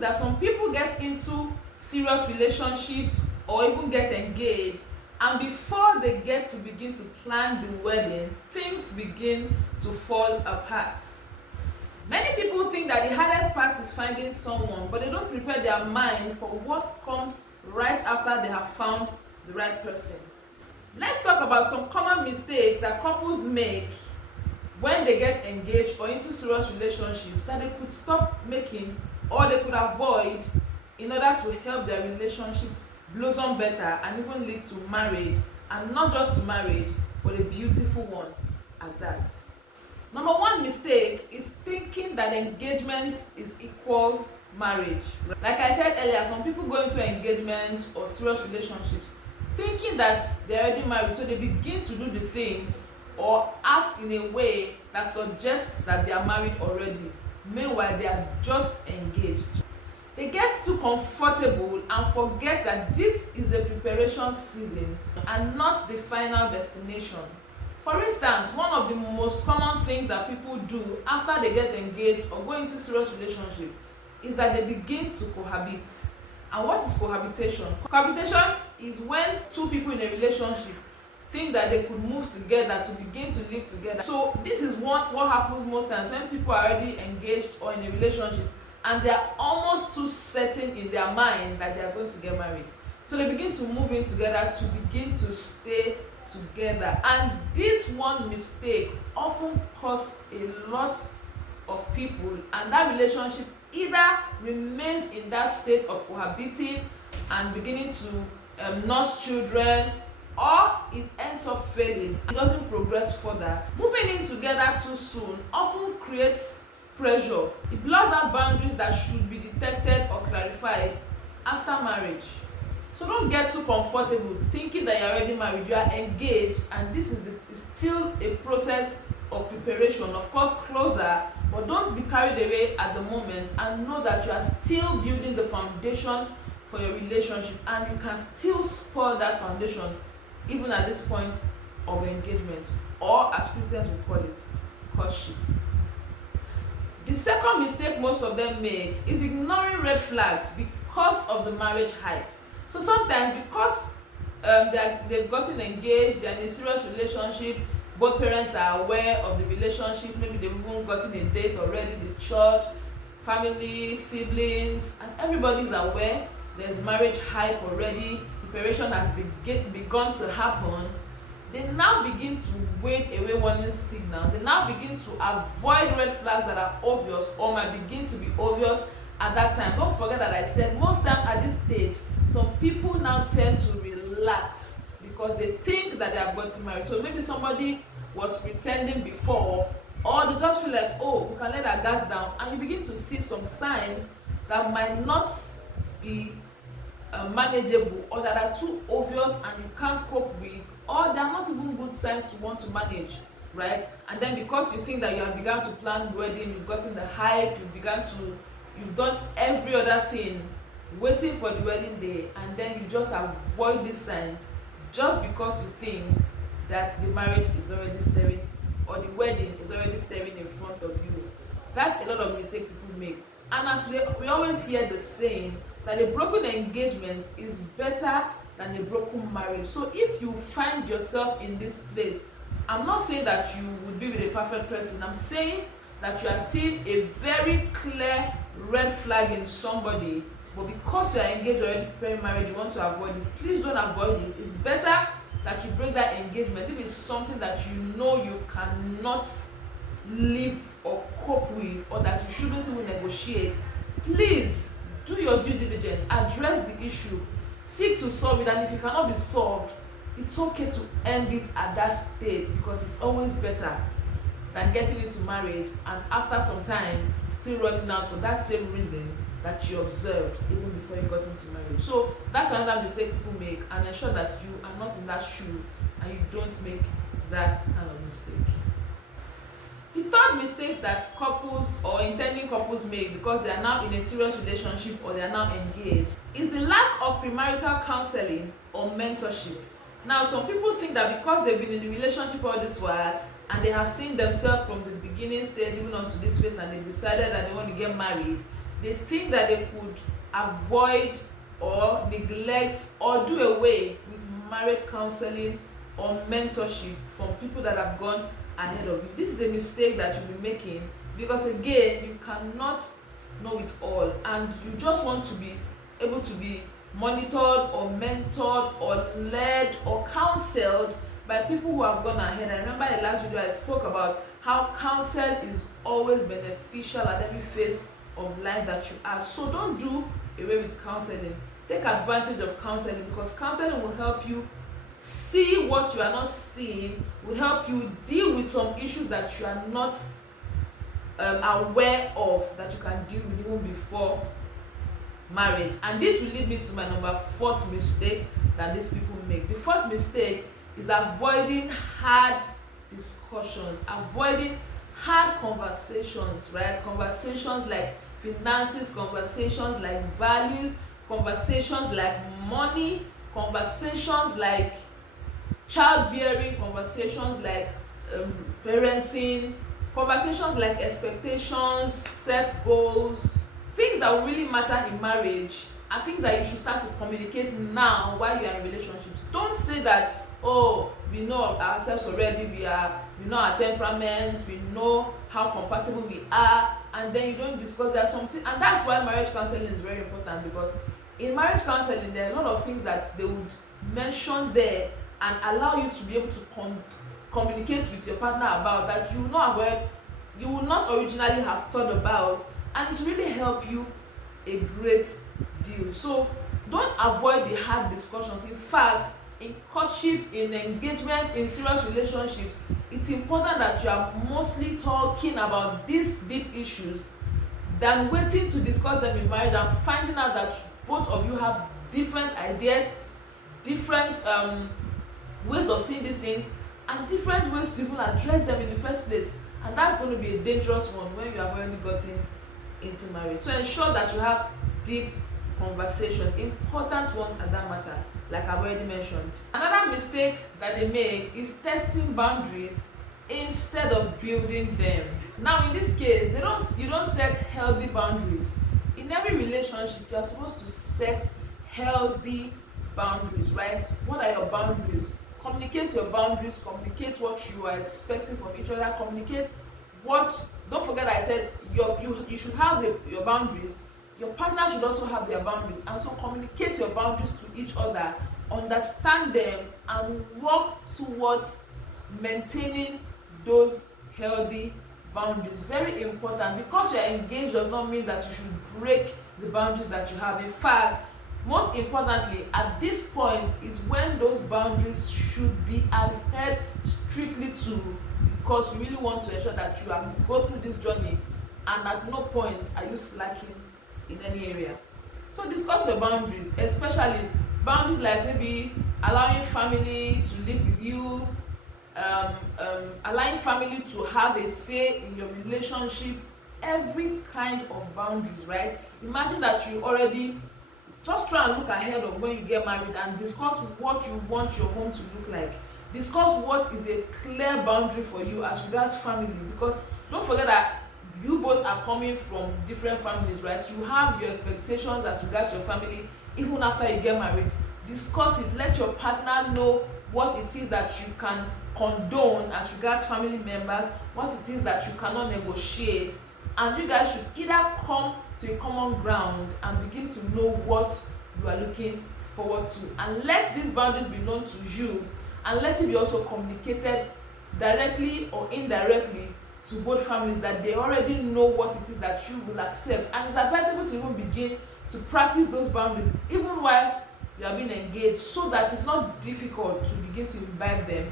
that some people get into serious relationships or even get engaged, and before they get to begin to plan the wedding, things begin to fall apart. Many people think that the hardest part is finding someone, but they don't prepare their mind for what comes right after they have found the right person. Let's talk about some common mistakes that couples make when they get engaged or into serious relationships that they could stop making or they could avoid in order to help their relationship blossom better and even lead to marriage, and not just to marriage, but a beautiful one at that. Number one mistake is thinking that engagement is equal marriage. Like I said earlier, some people go into engagements or serious relationships thinking that they're already married, so they begin to do the things or act in a way that suggests that they are married already. Meanwhile, they are just engaged. They get too comfortable and forget that this is a preparation season and not the final destination. For instance, one of the most common things that people do after they get engaged or go into serious relationship is that they begin to cohabit. And what is cohabitation? Cohabitation is when two people in a relationship think that they could move together to begin to live together. So this is what happens most times when people are already engaged or in a relationship and they are almost too certain in their mind that they are going to get married. So they begin to move in together to begin to stay together. And this one mistake often costs a lot of people, and that relationship either remains in that state of cohabiting and beginning to nurse children, or it ends up failing. It doesn't progress further. Moving in together too soon often creates pressure. It blurs out boundaries that should be detected or clarified after marriage. So don't get too comfortable thinking that you're already married. You are engaged, and this is still a process of preparation. Of course, closer, but don't be carried away at the moment, and know that you are still building the foundation for your relationship, and you can still spoil that foundation even at this point of engagement, or as Christians would call it, courtship. The second mistake most of them make is ignoring red flags because of the marriage hype. So sometimes, because they've gotten engaged, they're in a serious relationship, both parents are aware of the relationship, maybe they've even gotten a date already, the church, family, siblings, and everybody's aware there's marriage hype already, preparation has begun to happen. They now begin to wave away warning signals. They now begin to avoid red flags that are obvious or might begin to be obvious at that time. Don't forget that I said most times at this stage, some people now tend to relax because they think that they have gotten married. So maybe somebody was pretending before, or they just feel like, oh, we can let our guards down, and you begin to see some signs that might not be manageable, or that are too obvious and you can't cope with, or they are not even good signs to want to manage, right? And then because you think that you have begun to plan wedding, you've gotten the hype, you've done every other thing waiting for the wedding day, and then you just avoid these signs just because you think that the marriage is already staring, or the wedding is already staring in front of you. That's a lot of mistakes people make. And as we always hear the saying that a broken engagement is better than a broken marriage. So if you find yourself in this place, I'm not saying that you would be with a perfect person. I'm saying that you are seeing a very clear red flag in somebody, but because you are engaged already preparing marriage, you want to avoid it. Please don't avoid it. It's better that you break that engagement if it's something that you know you cannot live or cope with, or that you shouldn't even negotiate. Please do your due diligence, address the issue, seek to solve it, and if it cannot be solved, it's okay to end it at that stage, because it's always better than getting into marriage and after some time still running out for that same reason that you observed even before you got into marriage. So that's another mistake people make, and ensure that you are not in that shoe and you don't make that kind of mistake. The third mistake that couples or intending couples make because they are now in a serious relationship or they are now engaged is the lack of premarital counseling or mentorship. Now, some people think that because they've been in the relationship all this while and they have seen themselves from the beginning stage even onto this phase, and they've decided that they want to get married, They think that they could avoid or neglect or do away with marriage counseling or mentorship from people that have gone ahead of you. This is a mistake that you'll be making, because again, you cannot know it all, and you just want to be able to be monitored or mentored or led or counseled by people who have gone ahead. I remember in the last video I spoke about how counsel is always beneficial at every phase of life that you are. So don't do away with counseling. Take advantage of counseling, because counseling will help you see what you are not seeing, will help you deal with some issues that you are not aware of, that you can deal with even before marriage. And this will lead me to my number 4th mistake that these people make. The 4th mistake is avoiding hard discussions, avoiding hard conversations, right? Conversations like finances, conversations like values, conversations like money, conversations like childbearing, conversations like parenting, conversations like expectations, set goals, things that will really matter in marriage, and things that you should start to communicate now while you are in relationships. Don't say that, oh, we know ourselves already, we know our temperaments, we know how compatible we are, and then you don't discuss that something. And that's why marriage counseling is very important, because in marriage counseling there are a lot of things that they would mention there and allow you to be able to communicate with your partner about, that you will not originally have thought about, and it really help you a great deal. So don't avoid the hard discussions. In fact, in courtship, in engagement, in serious relationships, it's important that you are mostly talking about these deep issues than waiting to discuss them in marriage and finding out that both of you have different ideas, different ways of seeing these things, and different ways to even address them in the first place. And that's going to be a dangerous one when you have already gotten into marriage. So ensure that you have deep conversations, important ones at that matter, like I've already mentioned. Another mistake that they make is testing boundaries instead of building them. Now in this case, you don't set healthy boundaries. In every relationship, you are supposed to set healthy boundaries, right? What are your boundaries? Communicate your boundaries, communicate what you are expecting from each other, communicate what, don't forget I said you should have your boundaries. Your partner should also have their boundaries, and so communicate your boundaries to each other, understand them, and work towards maintaining those healthy boundaries. Very important, because you are engaged does not mean that you should break the boundaries that you have. In fact, most importantly, at this point is when those boundaries should be adhered strictly to, because you really want to ensure that you are go through this journey and at no point are you slacking in any area. So discuss your boundaries, especially boundaries like maybe allowing family to live with you, allowing family to have a say in your relationship, every kind of boundaries, right? Imagine that you already just try and look ahead of when you get married and discuss what you want your home to look like. Discuss what is a clear boundary for you as regards family, because don't forget that you both are coming from different families, right? You have your expectations as regards your family even after you get married. Discuss it. Let your partner know what it is that you can condone as regards family members, what it is that you cannot negotiate, and you guys should either come to a common ground and begin to know what you are looking forward to, and let these boundaries be known to you, and let it be also communicated directly or indirectly to both families, that they already know what it is that you will accept. And it's advisable to even begin to practice those boundaries even while you are being engaged, so that it's not difficult to begin to imbibe them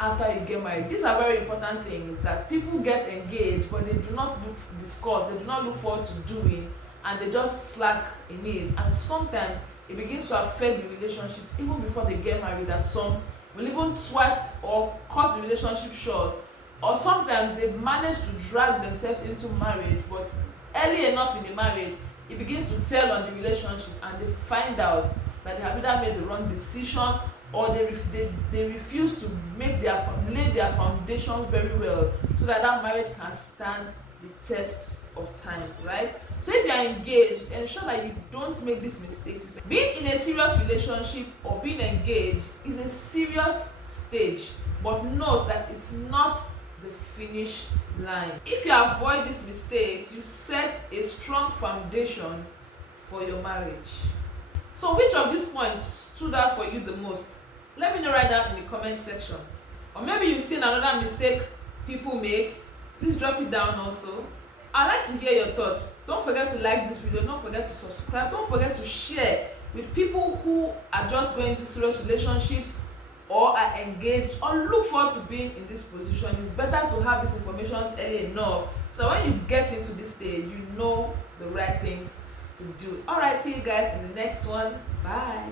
after you get married. These are very important things that people get engaged but they do not discuss, they do not look forward to doing, and they just slack in it, and sometimes it begins to affect the relationship even before they get married, that some will even twat or cut the relationship short, or sometimes they manage to drag themselves into marriage, but early enough in the marriage it begins to tell on the relationship, and they find out that they have either made the wrong decision, or they refuse to lay their foundation very well, so that marriage can stand the test of time, right? So if you are engaged, ensure that you don't make these mistakes. Being in a serious relationship or being engaged is a serious stage, but note that it's not the finish line. If you avoid these mistakes, you set a strong foundation for your marriage. So which of these points stood out for you the most? Let me know right down in the comment section. Or maybe you've seen another mistake people make. Please drop it down also. I'd like to hear your thoughts. Don't forget to like this video. Don't forget to subscribe. Don't forget to share with people who are just going into serious relationships or are engaged or look forward to being in this position. It's better to have this information early enough so that when you get into this stage, you know the right things to do. Alright, see you guys in the next one. Bye.